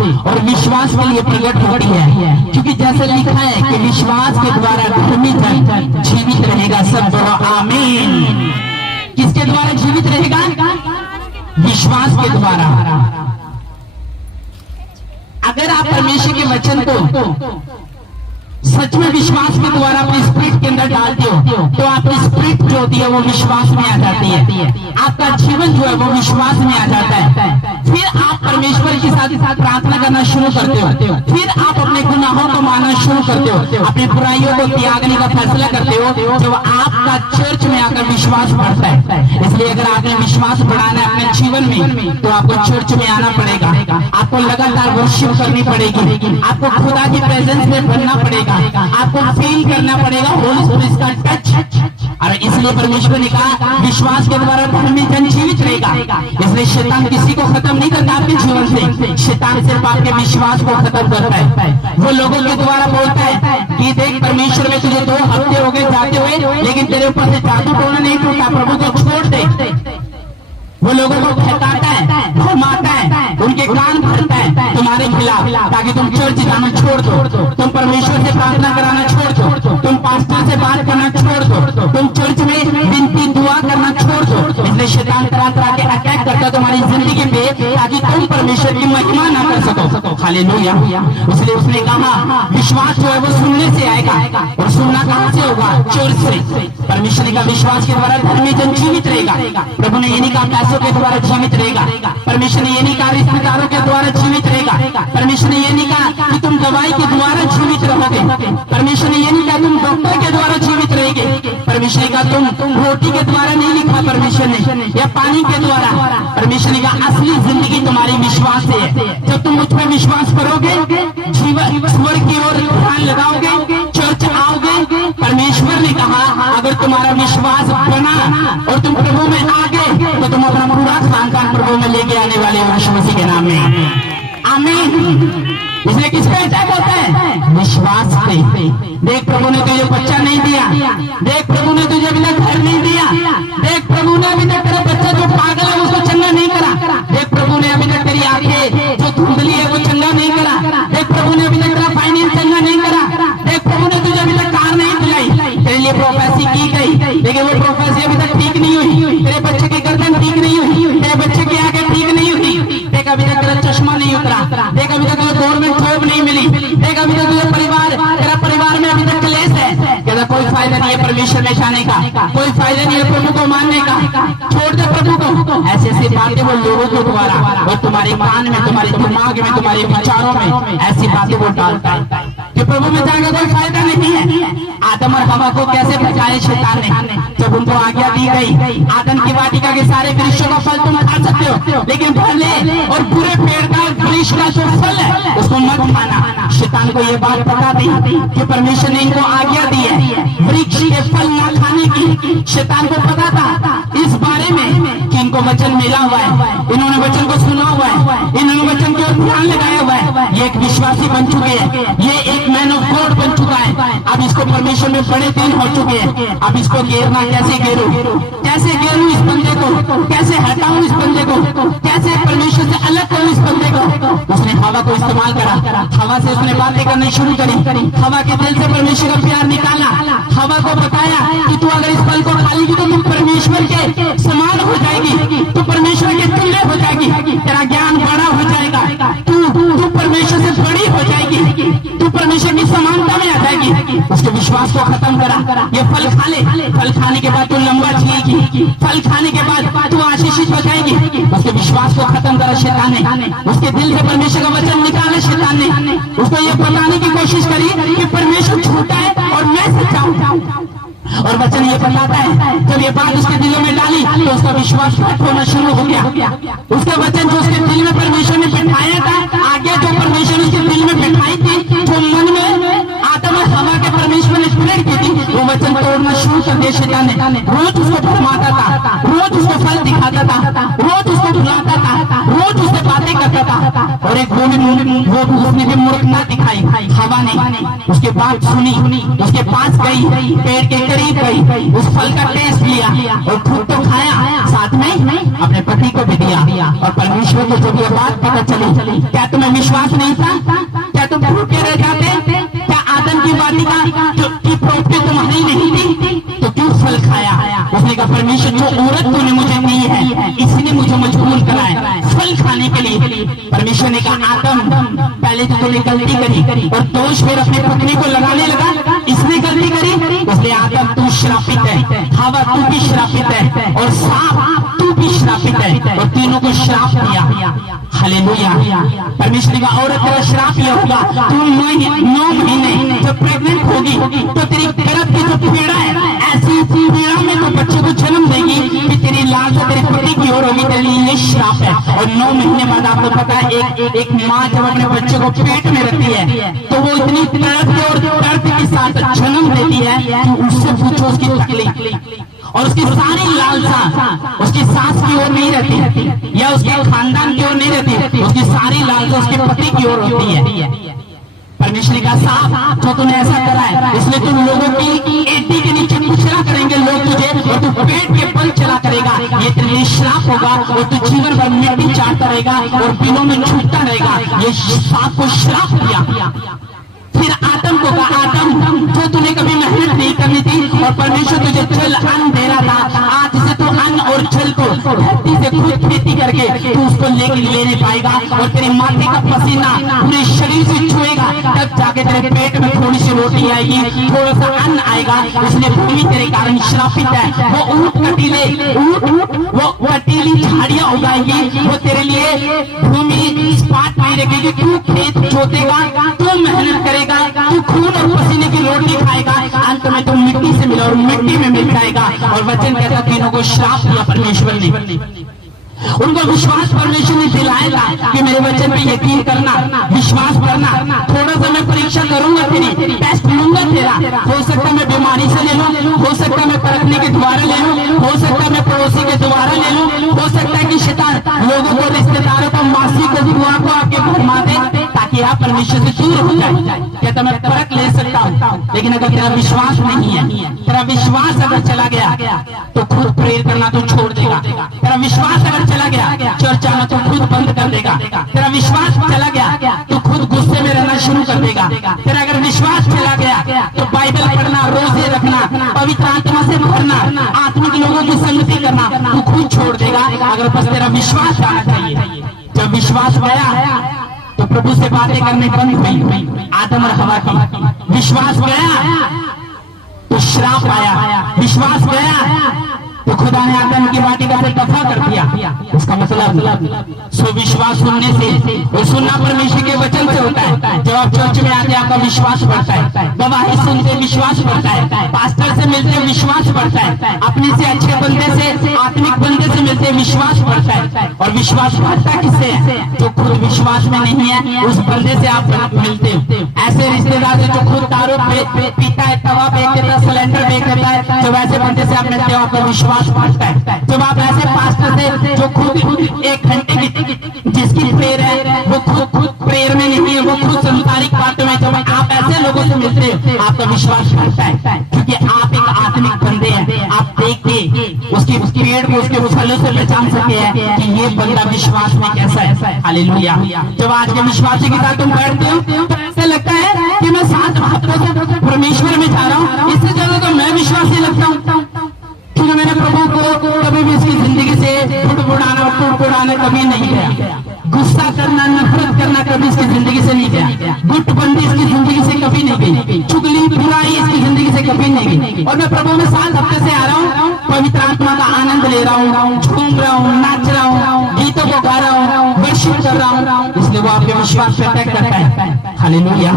और विश्वास के लिए प्रकट होती है, क्योंकि जैसे लिखा है कि विश्वास के द्वारा धर्मी जन जीवित रहेगा। सब बोलो आमीन। किसके द्वारा जीवित रहेगा? विश्वास के द्वारा। अगर आप परमेश्वर के वचन को सच में विश्वास के द्वारा अपने स्पिरिट के अंदर डालते हो तो आपकी स्पिरिट जो होती है वो विश्वास में आ जाती है, आपका जीवन जो है वो विश्वास में आ जाता है। फिर आप परमेश्वर के साथ प्रार्थना करना शुरू करते हो, फिर आप अपने गुनाहों को मानना शुरू करते हो, अपनी बुराइयों को त्यागने का फैसला करते हो जब आपका चर्च में आकर विश्वास बढ़ता है। इसलिए अगर आपने विश्वास बढ़ाना है अपने जीवन में तो आपको चर्च में आना पड़ेगा, आपको लगातार वर्शिप करनी पड़ेगी, आपको खुदा की प्रेजेंस में बनना पड़ेगा, आपको फील करना पड़ेगा होली स्पिरिट का टच। और इसलिए परमेश्वर ने कहा विश्वास के द्वारा धर्मी जन जीवित रहेगा। इसलिए शैतान किसी को खत्म नहीं करता आपके जीवन से, शैतान सिर्फ आपके विश्वास को खत्म करता है। वो लोगों के द्वारा बोलता है कि देख परमेश्वर में तुझे 2 हफ्ते हो गए जाते हुए लेकिन तेरे ऊपर से जादू टोना नहीं टूटा, प्रभु को छोड़ दे। वो लोगों को भटकाता है, घुमाता है, उनके कान भरता है तुम्हारे खिलाफ ताकि तुम चर्च जाना छोड़ दो, तुम परमेश्वर से प्रार्थना कराना छोड़ दो, तुम पास्टर से बात करना छोड़ दो, तुम चर्च में विनती दुआ करना छोड़ दो। इसलिए शैतान तरह तरह के अटैक करता है तुम्हारी जिंदगी पे ताकि तुम परमेश्वर की महिमा ना कर सको। हालेलुया। इसलिए उसने कहा विश्वास जो है वो सुनने से आएगा, और सुनना कहां से होगा? चर्च से। परमेश्वर का विश्वास के द्वारा धर्मी जन जीवित रहेगा। प्रभु ने ये नहीं कहा के द्वारा जीवित रहेगा, परमेश्वर ने ये नहीं कहा रिश्तेदारों के द्वारा जीवित रहेगा, परमेश्वर ने ये नहीं कहा कि तुम दवाई के द्वारा जीवित रहोगे, परमेश्वर ने ये नहीं कहा तुम डॉक्टर के द्वारा जीवित रहेंगे, परमेश्वर ने कहा तुम रोटी के द्वारा नहीं लिखा परमेश्वर ने या पानी के द्वारा। परमेश्वर ने कहा असली जिंदगी तुम्हारी विश्वास से है। जब तुम मुझ पर विश्वास करोगे, जीवन स्वर्ग की ओर ध्यान लगाओगे, चर्च आओगे, परमेश्वर ने कहा अगर तुम्हारा विश्वास बना और तुम प्रभु में आ गए तो तुम अपना पूरा खानदान प्रभु में लेके आने वाले हो यीशु मसीह के नाम में। आमीन। इसलिए किस पे अटैक होता है? विश्वास पे। देख प्रभु ने तुझे बच्चा नहीं दिया, देख प्रभु ने तुझे अभी तक घर नहीं दिया, देख प्रभु ने अभी तक तेरा बच्चा जो पागल है उसको चंगा नहीं करा, देख प्रभु ने अभी तक तेरी आंखें जो धुंधली है वो चंगा नहीं करा, देख प्रभु ने अभी तक तेरा फाइनेंस चंगा नहीं करा, देख प्रभु ने तुझे अभी तक कार नहीं दिलाई, तेरे लिए प्रोफेसी की गई लेकिन वो प्रोफेसी अभी तक ठीक नहीं हुई, तेरे बच्चे की गर्दन ठीक नहीं हुई, तेरे बच्चे की आंखें ठीक नहीं हुई, देख अभी तक तेरा चश्मा नहीं उतरा, देख अभी तक तुझे गवर्नमेंट जॉब नहीं मिली, देख अभी तक तुझे तेरा परिवार में अभी तक क्लेश है। कहता कोई फायदा नहीं है परमेश्वर में जाने का, कोई फायदा नहीं है प्रभु को मानने का, छोड़ दे प्रभु को। ऐसी ऐसी बातें वो लोगों के द्वारा और तुम्हारे कान में, तुम्हारे दिमाग में, तुम्हारे विचारों में ऐसी बातें वो डालता है कि प्रभु में जाने का कोई फायदा नहीं है। आदम और हवा को कैसे बचाए शैतान ने? जब उनको आज्ञा दी गई आदम की वाटिका के सारे वृक्षों का फल तुम खा सकते हो लेकिन भले और बुरे पेड़ का वृक्ष का जो फल है उसको मत खाना। शैतान को ये बात पता थी कि परमेश्वर ने इनको आज्ञा दी है वृक्ष के फल न खाने की। शैतान को पता था इस बारे में कि इनको वचन मिला हुआ है, इन्होंने वचन को सुना हुआ है, इन्होंने वचन को ध्यान लगाया हुआ है, ये एक विश्वासी बन चुके हैं, ये एक मैन ऑफ गॉड बन चुका है। अब इसको परमेश्वर में बड़े दिन हो चुके हैं, अब इसको घेरना कैसे घेरूं, कैसे घेरूं इस बंदे को, कैसे हटाऊं इस बंदे को, कैसे परमेश्वर से अलग करूं इस बंदे को। उसने हवा को इस्तेमाल करा, हवा से उसने बातें करनी शुरू करी, हवा के दिल से परमेश्वर का प्यार निकाला, हवा को बताया कि तू अगर इस फल को खाएगी तो तुम परमेश्वर के समान हो जाएगी, तू परमेश्वर के तुल्य हो जाएगी, तेरा ज्ञान बड़ा हो जाएगा, तू परमेश्वर से बड़ी हो जाएगी, तू परमेश्वर की समानता में आ जाएगी। उसके विश्वास को खत्म करा, ये फल खा ले, फल खाने के बाद तू लंबा जिएगी, फल खाने के बाद तू आशीषित हो जाएगी। उसके विश्वास को खत्म करा शैतान ने, उसके दिल से परमेश्वर का वचन निकाला शैतान ने, उसको ये बताने की कोशिश करी कि परमेश्वर झूठा है और मैं सच्चा हूं। और वचन ये बताता है जब ये बात उसके दिलों में डाली तो उसका विश्वास होना शुरू हो गया। उसका वचन जो उसके दिल में परमेश्वर ने बैठाया था, आगे जो परमेश्वर उसके दिल में बैठाई थी, जो मन में आदम और हवा के परमेश्वर ने प्रेरित की थी, वो वचन तोड़ना शुरू कर दिया शैतान ने। रोज उसको फरमाता था, रोज उसको फल दिखाता था, रोज उसको बुलाता था, रोज उससे बातें करता था। और एक भूमि उसने भी मूर्ख ना दिखाई। हवा ने उसके बात सुनी, उसके पास गई, पेड़ के करीब गई, उस फल का टेस्ट लिया और खुद तो खाया, साथ में अपने पति को भी दिया। और परमेश्वर को जब ये बात पता चली, क्या तुम्हें विश्वास नहीं था? क्या तुम भूखे रह जाते? क्या आदम की वाटिका की प्रॉपर्टी तुम्हारी नहीं थी? तो क्यों फल खाया? उसने कहा परमेश्वर जो औरत तूने मुझे दी है इसने मुझे मजबूर करा है फल खाने के लिए। परमेश्वर ने कहा आदम पहले तो तूने गलती करी और दोष फिर अपनी पत्नी को लगाने लगा, इसने गलती करी, इसलिए आदम तू श्रापित है, हवा तू भी श्रापित है और सांप तू भी श्रापित है, और तीनों को श्राप दिया। हालेलुया। परमेश्वर का औरत तेरा श्राप यह होगा, तू 9 महीने जब प्रेग्नेंट होगी तो तेरी गर्भ की जो पीड़ा है ऐसी पीड़ा में तो बच्चे को जन्म देगी कि तेरी लालसा तेरे पति की ओर होगी, तेरे लिए ये श्राप है। और 9 महीने बाद आपको पता है एक माँ जब अपने बच्चे को पेट में रखती है तो वो इतनी तड़प और दर्द के साथ जन्म देती है कि उससे पूछो उसकी तकलीफ, और उसकी सारी लालसा उसकी सास की ओर नहीं रहती या उसके खानदान की ओर नहीं रहती, उसकी सारी लालसा उसके पति की ओर होती है। परमेश्वर का साफ जो तूने ऐसा करा है इसलिए तुम लोगों की एड़ी के नीचे कुचला करेंगे लोग तुझे, और तू पेट के बल चला करेगा, ये तेरे लिए श्राप होगा और तू जीवन भर मिट्टी चाटता रहेगा और बिलों में छूटता रहेगा। ये सांप को श्राप दिया। फिर आदम को कहा आदम जो तूने कभी मेहनत नहीं करनी थी और परमेश्वर तुझे जल अन्न दे रहा था, आज से तू अन्न और जल को धरती से खुद खेती करके तू उसको ले नहीं पाएगा, और तेरी माथे का पसीना पूरे शरीर से छुएगा, तब जाके तेरे पेट में थोड़ी सी रोटी आएगी, थोड़ा सा अन्न आएगा। इसलिए भूमि तेरे कारण श्रापित है। वो वो कटीली झाड़ियां उगाएगी, वो तेरे लिए भूमि स्पाट नहीं रखेगी, तू खेत जोतेगा, तू मेहनत करेगा, तू खून और पसीने की रोटी खाएगा, अंत में तुम मिट्टी से मिला और मिट्टी में मिल जाएगा। और वचन कहता तीनों को श्राप दिया परमेश्वर ने। उनको विश्वास परमेश्वर ने दिलाएगा कि मेरे वचन पे यकीन करना, विश्वास करना, थोड़ा सा मैं परीक्षा करूंगा, तेरी टेस्ट लूंगा तेरा, हो सकता मैं बीमारी से ले लूं, हो सकता मैं परखने के द्वारा ले लूं, हो सकता मैं पड़ोसी के द्वारा ले लूं, हो सकता है कि शैतान लोगों को, रिश्तेदारों को, मासी को, बुआ को आपके घुमा दे ताकि आप परमेश्वर से दूर हो जाए। कहता मैं परख ले सकता हूँ, लेकिन अगर तेरा विश्वास नहीं है, तेरा विश्वास अगर चला गया तो खुद प्रेयर करना तो छोड़ देगा। तेरा विश्वास अगर चला गया चर्च आना तो खुद बंद कर देगा। तेरा विश्वास चला गया तो खुद गुस्से में रहना शुरू कर देगा। तेरा अगर विश्वास चला गया तो बाइबल पढ़ना, रोजे रखना, पवित्र आत्मा से भरना, आत्मिक लोगों की संगति करना तू खुद छोड़ देगा, अगर बस तेरा विश्वास जाना चाहिए। जब विश्वास गया तो प्रभु से बातें करने बंद हुई आदम और हवा की। विश्वास गया तो श्राप आया, विश्वास गया तो खुदा ने आदम की वाटिका से दफा कर दिया। इसका मतलब सो विश्वास सुनने से, और सुनना परमेश्वर के वचन से होता है। जब आप चर्च में आते आपका विश्वास बढ़ता है, गवाही सुनते विश्वास बढ़ता है, पास्टर से मिलते विश्वास बढ़ता है, अपने से अच्छे बंदे से, आत्मिक बंदे से मिलते विश्वास बढ़ता है। और विश्वास बढ़ता किससे है? जो खुद विश्वास में नहीं है उस बंदे से आप मिलते हो। ऐसे रिश्तेदार जो खुद दारू पीता है, तवा बेच देता है, सिलेंडर बेच देता है, जब ऐसे बंदे से आप मिलते हो आपका विश्वास बढ़ता है। जब आप ऐसे पास्टर से जो खुद 1 घंटे की जिसकी प्रेयर है वो खुद प्रेयर में नहीं है, वो खुद संसारिक बातों में, जब आप ऐसे लोगों से मिलते हैं आपका विश्वास बढ़ता है, क्योंकि आप एक आत्मिक बंदे हैं। आप देख के उसकी पेड़ को उसके फलों से पहचान सके हैं कि ये बंदा विश्वास में कैसा है। हालेलुया। जब आज के विश्वासी के साथ तुम बैठते हो तो ऐसा लगता है कि मैं 7 हफ्तों से परमेश्वर में जा रहा हूँ, इससे ज्यादा तो मैं विश्वासी लगता हूँ, क्योंकि मैंने प्रभु को कभी भी इसकी जिंदगी से उड़ाना कभी नहीं गया। गुस्सा करना, नफरत करना कभी इसकी जिंदगी से नहीं गया। गुटबंदी इसकी जिंदगी से कभी नहीं गई। चुगली बुराई इसकी जिंदगी से कभी नहीं गई। और मैं प्रभु में 7 हफ्ते से आ रहा हूँ, पवित्र आत्मा का आनंद ले रहा हूँ, झूम रहा हूँ, नाच रहा हूँ, गीतों को गा रहा हूँ, वर्शिप कर रहा हूँ, इसलिए वो आपके विश्वास पे अटैक करता है। हालेलुया।